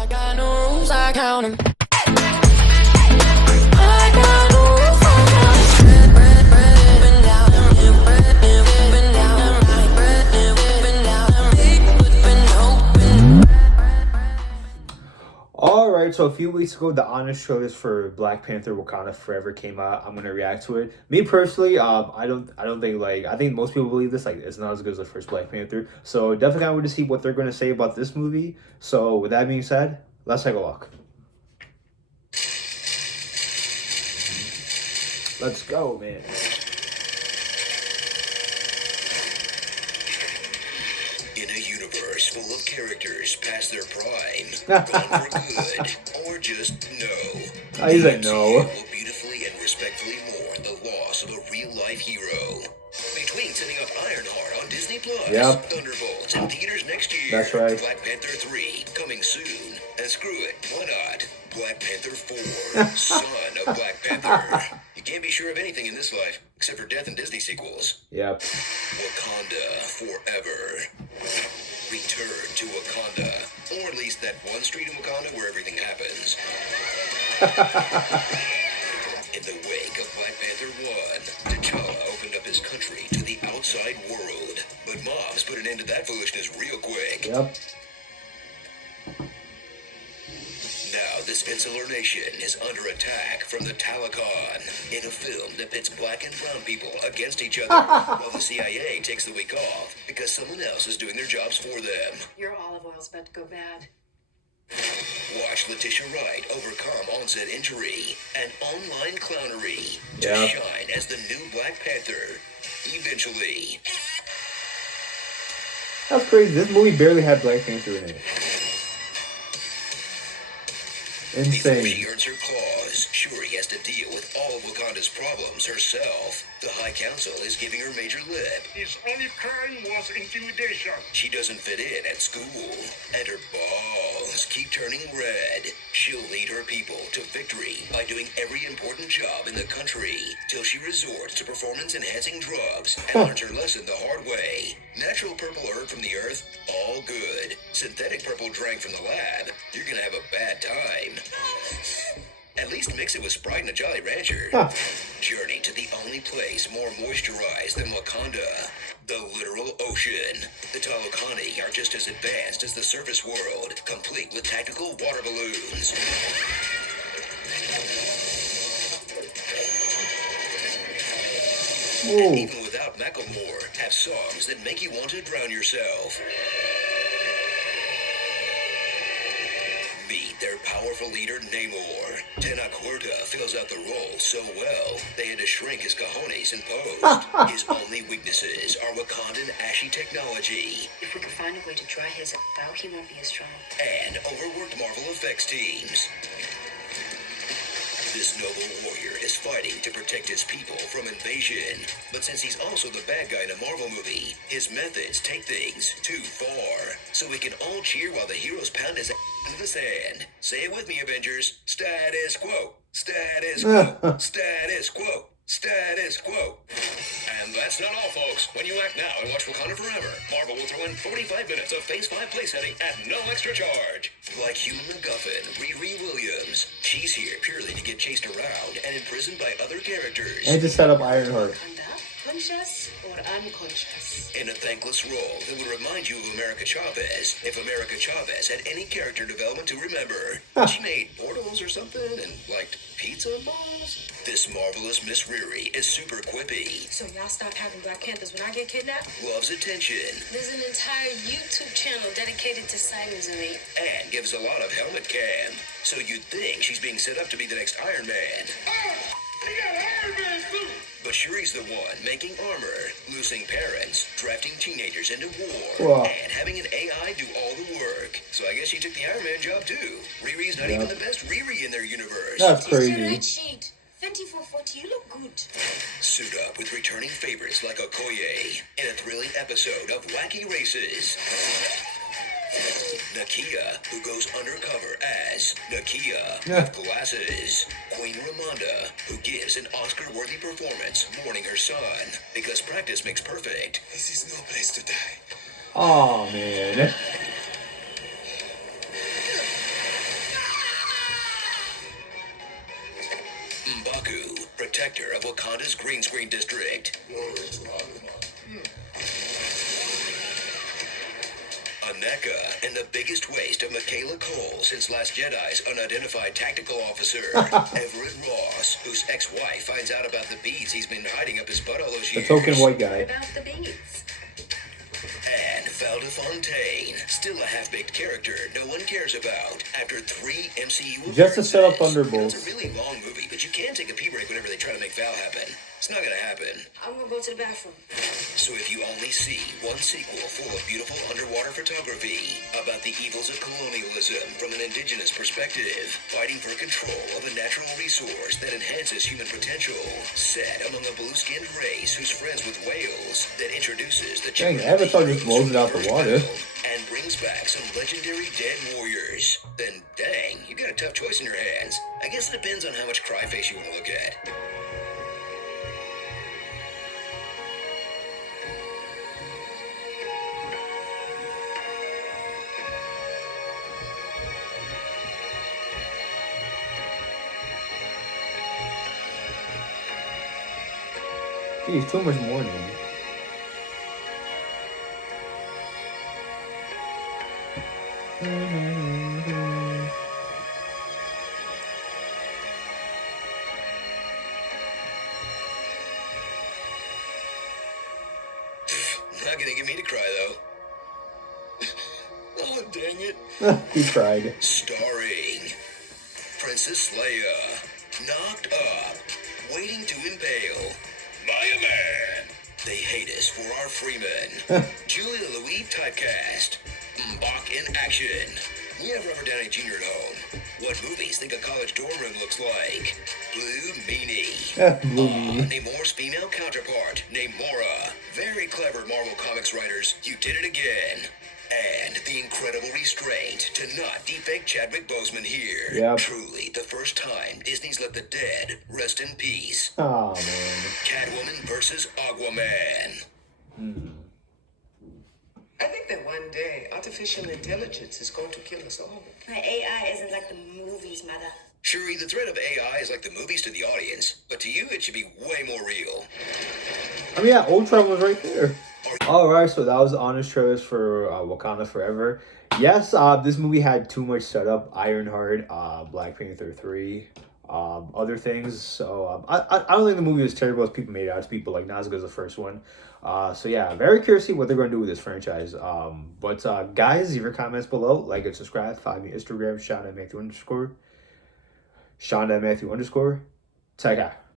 I got no rules, I count 'em. I got no rules, I count 'em. Bread, been down, bread, been down, right, bread, been down, been open. Alright, so a few weeks ago, the honest trailers for Black Panther Wakanda Forever came out. I'm gonna react to it. Me personally, I don't think I think most people believe this, like it's not as good as the first Black Panther. So definitely I want to see what they're gonna say about this movie. So with that being said, let's take a look. Let's go, man. In a universe full of characters past their prime, gone for good, or just no, He's the like, MCU no. will beautifully and respectfully mourn the loss of a real-life hero. Between setting up Ironheart on Disney Plus, Yep. Thunderbolts in theaters next year, That's right. Black Panther 3 coming soon, and screw it, why not? Black Panther 4, son of Black Panther. You can't be sure of anything in this life, except for death and Disney sequels. Yep. Wakanda forever. Return to Wakanda, or at least that one street in Wakanda where everything happens. In the wake of Black Panther 1, T'Challa opened up his country to the outside world, but mobs put an end to that foolishness real quick. Yep. Now this insular nation is under attack from the Taliban in a film that pits black and brown people against each other while the CIA takes the week off because someone else is doing their jobs for them. Your olive oil's about to go bad. Watch Letitia Wright overcome onset injury and online clownery to Yeah. shine as the new Black Panther. Eventually, That's crazy. This movie barely had Black Panther in it. before she Insane. earns her claws, Shuri has to deal with all of Wakanda's problems herself. The High Council is giving her major lip. His only crime was intimidation. She doesn't fit in at school, and her balls keep turning red. She'll lead her people to victory by doing every important job in the country, till she resorts to performance-enhancing drugs and learns her lesson the hard way. Natural purple herb from the earth, all good. Synthetic purple drank from the lab, you're gonna have a bad time. At least mix it with Sprite and a Jolly Rancher. Journey to the only place more moisturized than Wakanda, the literal ocean. The Talokani are just as advanced as the surface world, complete with tactical water balloons. And Ooh. even without Macklemore, have songs that make you want to drown yourself. Meet their powerful leader, Namor. Tenoch Huerta fills out the role so well, they had to shrink his cojones in post. His only weaknesses are Wakandan ashy technology If we could find a way to dry his out, he won't be as strong. and overworked Marvel effects teams. This noble warrior is fighting to protect his people from invasion. But since he's also the bad guy in a Marvel movie, his methods take things too far. So we can all cheer while the heroes pound his ass into the sand. Say it with me, Avengers. Status quo. Status quo. Status quo. Status quo. And that's not all, folks. When you act now and watch Wakanda Forever, Marvel will throw in 45 minutes of Phase 5 playsetting at no extra charge. Like Human MacGuffin, Riri Williams. She's here purely to get chased around and imprisoned by other characters. And to set up Ironheart. Conscious or unconscious? In a thankless role that would remind you of America Chavez, if America Chavez had any character development to remember. She made portals or something and liked pizza balls. This marvelous Miss Riri is super quippy, So y'all stop having Black Panthers when I get kidnapped? loves attention, There's an entire YouTube channel dedicated to sightings of me. and gives a lot of helmet cam. So you'd think she's being set up to be the next Iron Man. He got an Iron Man suit. But Shuri's the one making armor, losing parents, drafting teenagers into war, Wow. and having an AI do all the work. So I guess she took the Iron Man job too. Riri's not even the best Riri in their universe. That's It's the crazy. red sheet. 2440, you look good. Suit up with returning favorites like Okoye in a thrilling episode of Wacky Races. Nakia, who goes undercover as Nakia with glasses. Queen Ramonda, who gives an Oscar-worthy performance mourning her son because practice makes perfect. This is no place to die. Oh man. protector of Wakanda's green screen district. Aneka and the biggest waste of Michaela Cole since Last Jedi's unidentified tactical officer, Everett Ross, whose ex-wife finds out about the beads he's been hiding up his butt all those The years. token white guy. About the beads. And Val Fontaine, still a half-baked character no one cares about after 3 MCU Just to set up appearances. Thunderbolts. It's a really long movie, but you can take a pee break whenever they try to make Val happen. It's not gonna happen. I'm gonna go to the bathroom. So if you only see one sequel full of beautiful underwater photography about the evils of colonialism from an indigenous perspective, fighting for control of a natural resource that enhances human potential, set among a blue-skinned race who's friends with whales, that introduces the Dang, children of the Avatar just heroes blows it from out the first water. film and brings back some legendary dead warriors, then dang, you got a tough choice in your hands. I guess it depends on how much cry face you want to look at. Geez, too much morning. Not gonna get me to cry though. Oh, dang it. He cried. Starring Princess Leia, knocked up, waiting to impale. My man. They hate us for our freemen. Julia Louis typecast. Mbach in action. We have Robert Downey Jr. at home. What movies think a college dorm room looks like? Blue Meanie. Blue meanie. Namor's female counterpart, Namora. Very clever Marvel Comics writers, you did it again. And the incredible restraint to not defake Chadwick Boseman here. Yep. Truly the first time Disney's let the dead rest in peace. Oh man. Catwoman versus Aquaman. I think that one day artificial intelligence is going to kill us all. My AI isn't like the movies, mother. Shuri, the threat of AI is like the movies to the audience, but to you it should be way more real. I mean, yeah, Ultron was right there. Alright, so that was the honest trailers for Wakanda Forever. Yes, this movie had too much setup. Ironheart, Black Panther 3, other things. So I don't think the movie was terrible as people made it out. People like not as good as the first one. So yeah, very curious to see what they're going to do with this franchise. But guys, leave your comments below. Like and subscribe. Follow me on Instagram, Sean Matthew _. Sean Matthew _. Take care.